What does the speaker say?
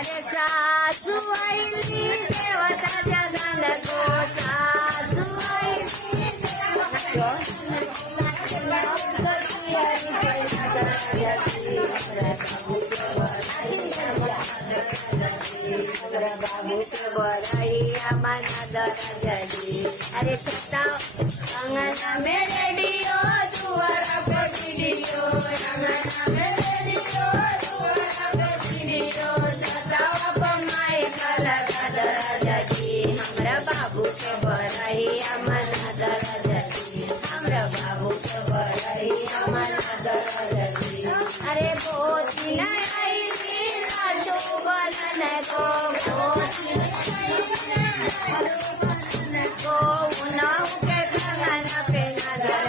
अरे सासू आईली देवताच्या दांडको सासू अरे सत्ता अंगना में रेडियो दुआरा पे वीडियो अंगना में रेडियो दुआरा पे वीडियो सतावा पमाए काला राजा जी हमरा बाबू के बड़ाई अमना राजा जी हमरा बाबू के बड़ाई अमना राजा जी अरे बोती न आई लाडो बलन को बोती को उनाऊ के गंगा पे नगर